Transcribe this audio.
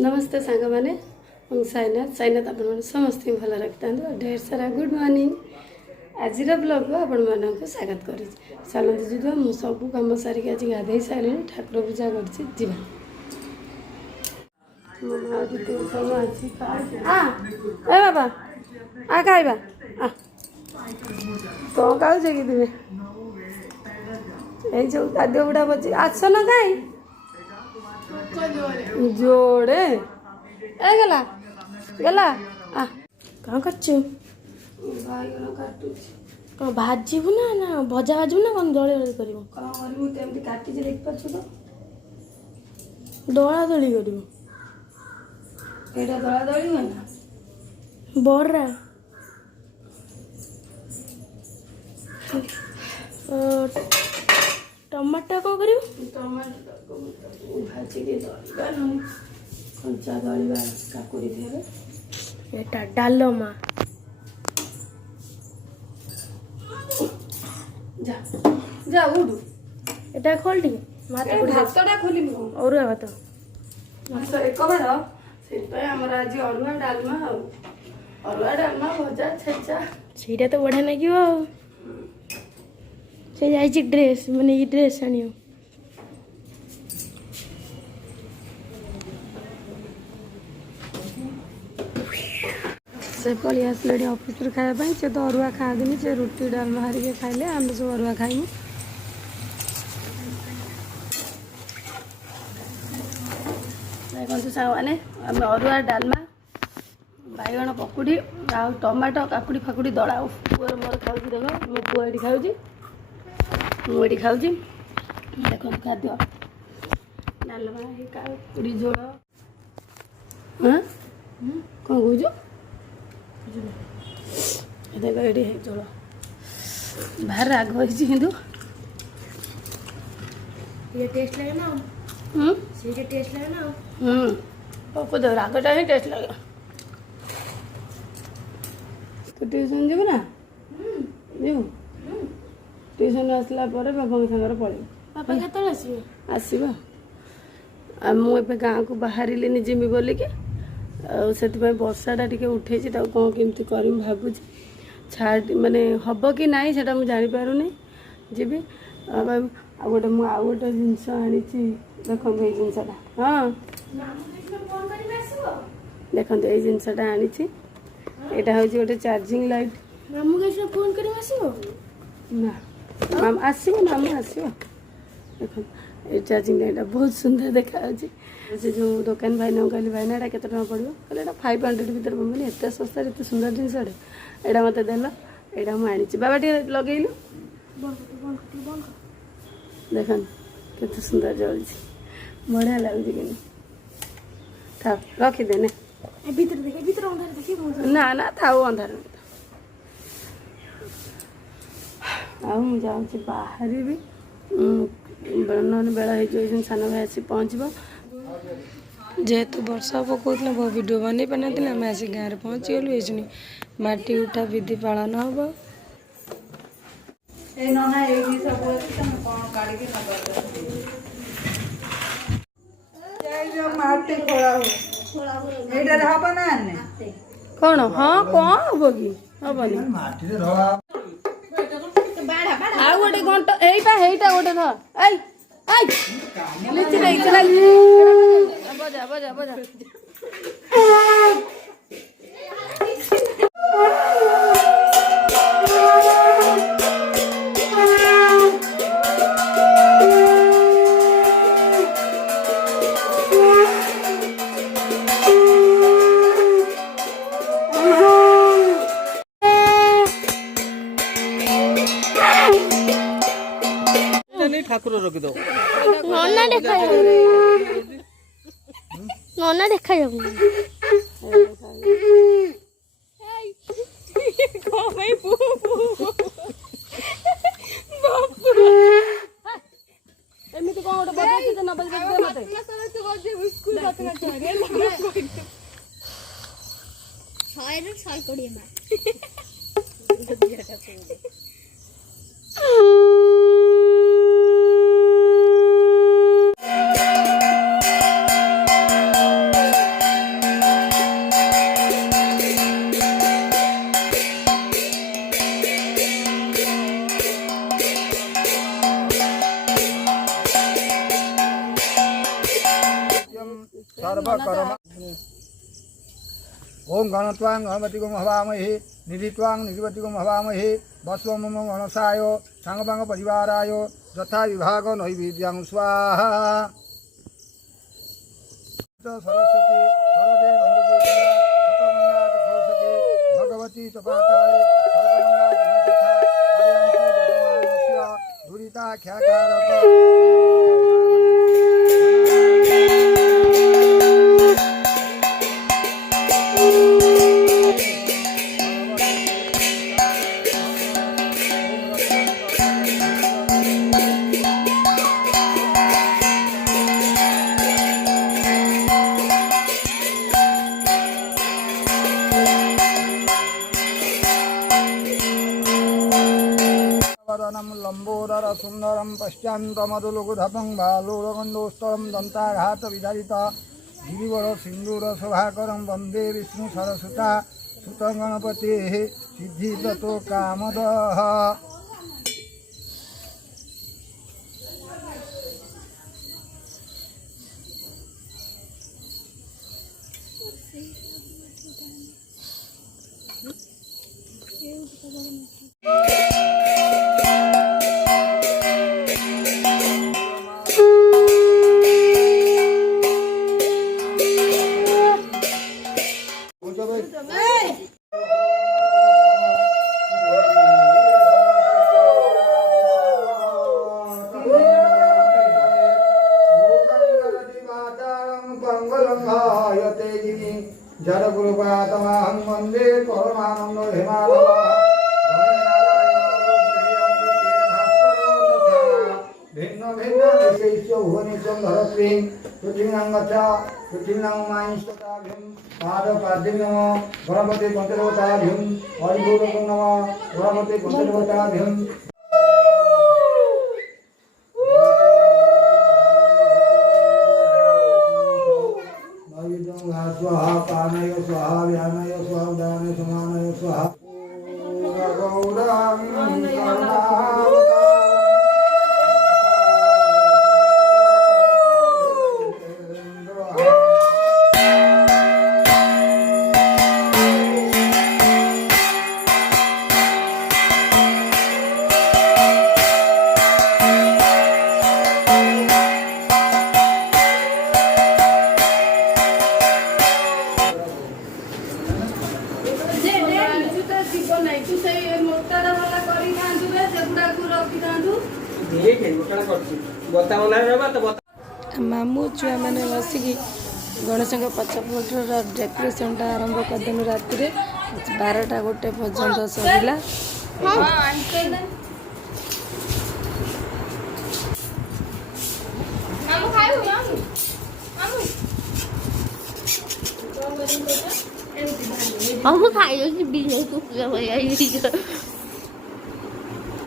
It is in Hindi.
नमस्ते सांग मैंने साइनाथ साइनाथ आपण समस्त भल रखता ढेर सारा गुड मॉर्निंग आज ब्लॉग को आपण मानक स्वागत कर चलते जी मुझे सब कम सारिक आज गाधे सारे ठाकुर पूजा कर बाबा आ खाइबा कौन खाऊ कि तुम्हें ये जो खाद्य गुड़ा बची आस न कहीं जोड़े ए गला गला आ कौन करछु बाइगन काटुछि कौन भाजीबु ना भजा भाजीबु ना कौन दळे दळे करिवो कौन करबु तेमति काटी जे देख पछु तो दळा दळी करिवो एटा दळा दळी ना बड़रा टमाटर कौन करिवो टमाटर भाजी के दळिबा न कंचा दळिबा काकुड़ी फेरे एटा डालमा जा जा उडू एटा खोल दी माते भातटा खोली और भात मास एक बार से हमर आज अरुआ डालमा भजा छेचा सेटा तो बढ़िया लागियो से जाइछि ड्रेस माने ई ड्रेस आनियो से पलि आसले ऑफिस रे खाया से तो अरुआ खा देनी से रोटी डालमा हारिके खाइले आम सब अरुआ खाइमु देखो साने आम अरुआ डालमा बैगन पकुड़ी आ टमाटो काकुड़ी फाकुड़ी दड़ा पुअर मोर खाऊ देख मो पुआ ये खाऊँ मुझे खाऊँ देख खाद्य डालमा काकुड़ी झोल हाँ कौन कौच देख ये झोल बाहर राग किंतु ये टेस्ट लगे ना से टेस्ट लगे ना पकु दे रागटा ही टेस्ट लगे तू ट्यूशन जीव ना जीव ट्यूशन आसला बाबा सागर पड़े बाबा के आसब मुझे गाँव को बाहर जिमी बोलिकी से बर्षाटा टी उठे कौन केमती कर भावुँ छाड़ माने हम कि ना से मुझे जापारूनी जी आ गोटे मुझे आउ गोटे जिनस आनी देखो ये जिनसटा हाँ देखो ये जिनसटा आनी यहाँ हूँ गोटे चार्जिंग लाइट मामू कैसे फोन कर ना माम आसो मामू आसो देख ये चार्जिंग लाइट बहुत सुंदर देखा से जो दुकान भाई ना कहली भाई ना केते टका पड़ो कहले 500 भीतर मैंने एत सस्ता एत सुंदर जिनस एटा मत देल यहाँ मुझे बाबा टे लगेलु देख केते सुंदर जल बढ़िया लगुच कि था रखीदे ना ना थाऊ अंधार आऊँ जाऊँ बाहर भी बेला हो सान भाई आसी पहुँचब जेहेतु वर्षा पकाउला बहुत वीडियो बन पार आम आसी गाँव में पहुँची गलु ये माटी उठा विधि पालन हम कौन हाँ कौन हम कि हेनी आ गोटे घंटा एटा गोटे बजा बजा बजा ठाकुर रखी दो नन्ना देखा एमती कौन गोटे बजे न मत सर्वकर्म ओम गणत्वां गणपति को हवामहे निधित्वां निधिपति को हवामहे वस्वम गणसाय सांगपांग परिवाराय यथा विभाग नैवेद्यं स्वाहा सरस्वती सरदे नंदुके सरस्वती भगवती तपाताय सर्वमंगला तथा आयंतु जगमानस्य दुरिता ख्याकारक लंबोदर सुंदरम पश्चान्तमधुलघुधपं बालोरगंडोस्तरम दंताघात विदारित गिरिवर सिंदूर शोभाकरं वंदे विष्णु सरस्वता सुत गणपते सिद्धिदतो कामदः जड़ गुरुपातमहं वंदे परमानंद हिमालय भिन्न भिन्न विशेष्य भुवनेशं धरत्रीं पृथिवीं गच्छ पृथिवीं मांस्तताभ्यं पादपाद्यं नमः गणपति पंचदेवताभ्यं हरिभूतकं नमः गणपति पंचदेवताभ्यं स्वाहा पानय स्वाहा व्यानय स्वाहा उदानय समानय स्वाहा गौरां मामू छुआ मैंने बसिकी गणेश पछपटर डेकोरेशन आरंभ करदेलु राति 12टा 1 पर्यंत सरला हम खाइयो बिल्ली को